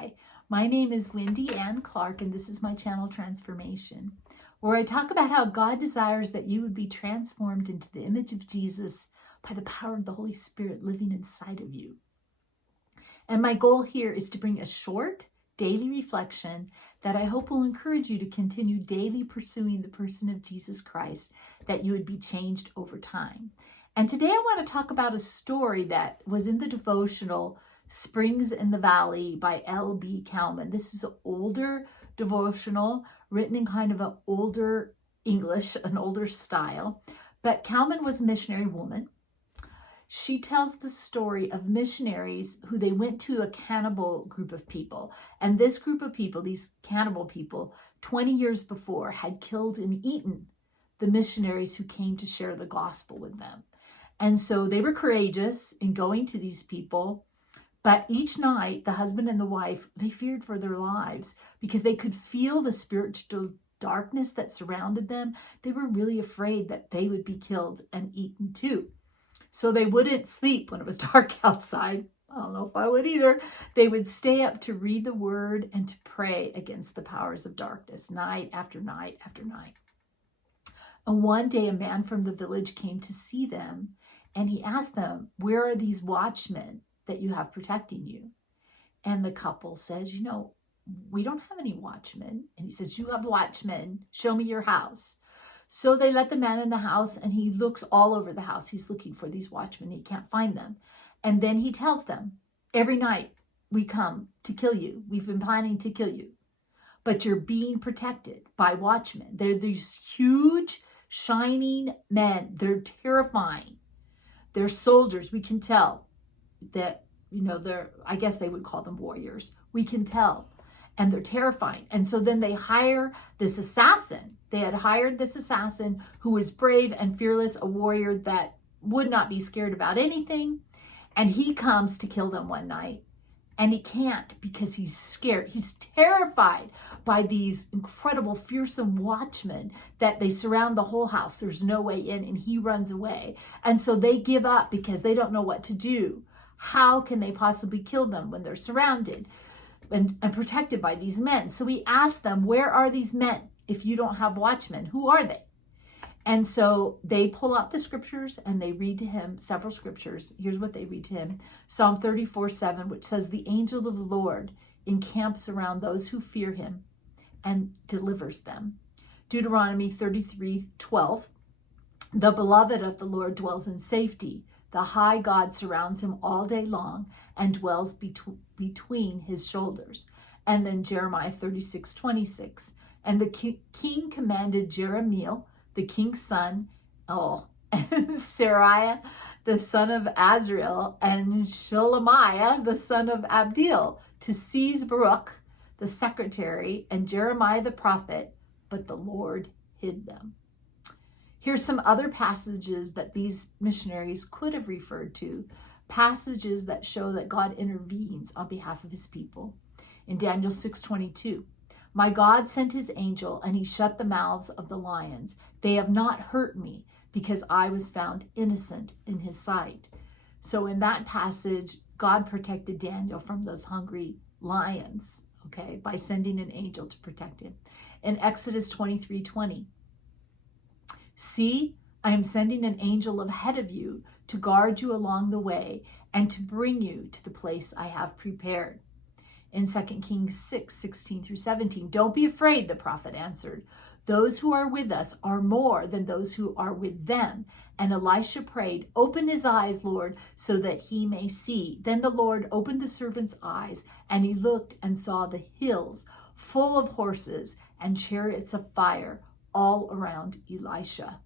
Hi, my name is Wendy Ann Clark, and this is my channel Transformation, where I talk about how God desires that you would be transformed into the image of Jesus by the power of the Holy Spirit living inside of you. And my goal here is to bring a short daily reflection that I hope will encourage you to continue daily pursuing the person of Jesus Christ, that you would be changed over time. And today I want to talk about a story that was in the devotional Springs in the Valley by L.B. Cowman. This is an older devotional written in kind of an older English, an older style. But Cowman was a missionary woman. She tells the story of missionaries who they went to a cannibal group of people. And this group of people, these cannibal people, 20 years before had killed and eaten the missionaries who came to share the gospel with them. And so they were courageous in going to these people. But each night, the husband and the wife, they feared for their lives because they could feel the spiritual darkness that surrounded them. They were really afraid that they would be killed and eaten too. So they wouldn't sleep when it was dark outside. I don't know if I would either. They would stay up to read the word and to pray against the powers of darkness, night after night after night. And one day, a man from the village came to see them, and he asked them, "Where are these watchmen that you have protecting you?" And the couple says, "We don't have any watchmen." And he says, "You have watchmen. Show me your house." So they let the man in the house, and he looks all over the house. He's looking for these watchmen. He can't find them. And then he tells them, "Every night we come to kill you. We've been planning to kill you. But you're being protected by watchmen. They're these huge, shining men. They're terrifying. They're soldiers. We can tell that, I guess they would call them warriors. We can tell. And they're terrifying." And so then they hire this assassin. They had hired this assassin who was brave and fearless, a warrior that would not be scared about anything. And he comes to kill them one night. And he can't because he's scared. He's terrified by these incredible, fearsome watchmen that they surround the whole house. There's no way in, and he runs away. And so they give up because they don't know what to do. How can they possibly kill them when they're surrounded and protected by these men? So he asked them, "Where are these men? If you don't have watchmen, who are they?" And so they pull out the scriptures and they read to him several scriptures. Here's what they read to him. Psalm 34:7, which says, "The angel of the Lord encamps around those who fear him and delivers them." Deuteronomy 33:12, "The beloved of the Lord dwells in safety. The high God surrounds him all day long and dwells between his shoulders." And then Jeremiah 36:26, "And the king commanded Jeremiel, the king's son, and Seraiah, the son of Azriel, and Shelemiah, the son of Abdeel, to seize Baruch, the secretary, and Jeremiah the prophet, but the Lord hid them." Here's some other passages that these missionaries could have referred to, passages that show that God intervenes on behalf of his people. In Daniel 6:22, "My God sent his angel, and he shut the mouths of the lions. They have not hurt me, because I was found innocent in his sight." So in that passage, God protected Daniel from those hungry lions, by sending an angel to protect him. In Exodus 23:20, "See, I am sending an angel ahead of you to guard you along the way and to bring you to the place I have prepared." In 2 Kings 6:16-17, "Don't be afraid," the prophet answered. "Those who are with us are more than those who are with them." And Elisha prayed, "Open his eyes, Lord, so that he may see." Then the Lord opened the servant's eyes, and he looked and saw the hills full of horses and chariots of fire all around Elisha.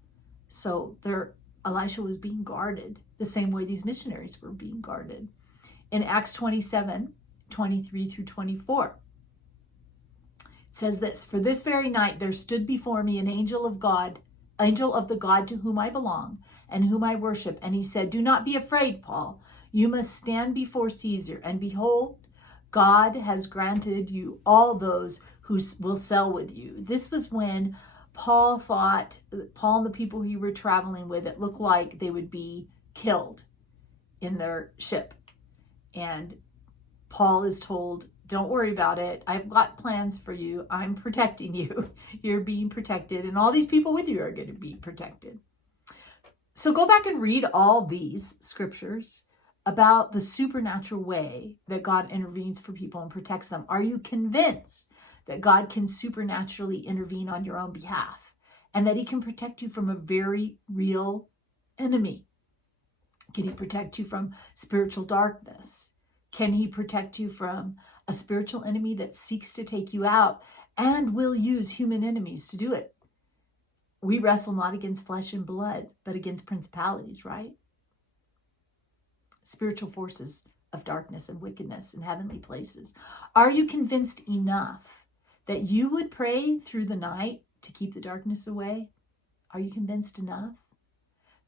So Elisha was being guarded the same way these missionaries were being guarded. In Acts 27:23-24, it says this, "For this very night there stood before me an angel of the God to whom I belong and whom I worship. And he said, 'Do not be afraid, Paul. You must stand before Caesar. And behold, God has granted you all those who will sail with you.'" This was when Paul and the people he were traveling with, it looked like they would be killed in their ship. And Paul is told, don't worry about it. I've got plans for you. I'm protecting you. You're being protected, and all these people with you are going to be protected. So go back and read all these scriptures about the supernatural way that God intervenes for people and protects them. Are you convinced that God can supernaturally intervene on your own behalf and that he can protect you from a very real enemy? Can he protect you from spiritual darkness? Can he protect you from a spiritual enemy that seeks to take you out and will use human enemies to do it? We wrestle not against flesh and blood, but against principalities, right? Spiritual forces of darkness and wickedness in heavenly places. Are you convinced enough that you would pray through the night to keep the darkness away? Are you convinced enough?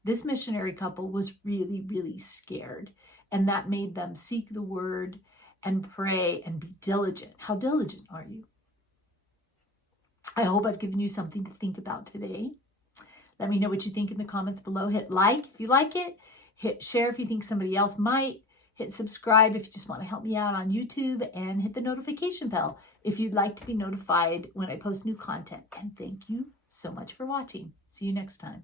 This missionary couple was really, really scared, and that made them seek the word and pray and be diligent. How diligent are you? I hope I've given you something to think about today. Let me know what you think in the comments below. Hit like if you like it. Hit share if you think somebody else might. Hit subscribe if you just want to help me out on YouTube. And hit the notification bell if you'd like to be notified when I post new content. And thank you so much for watching. See you next time.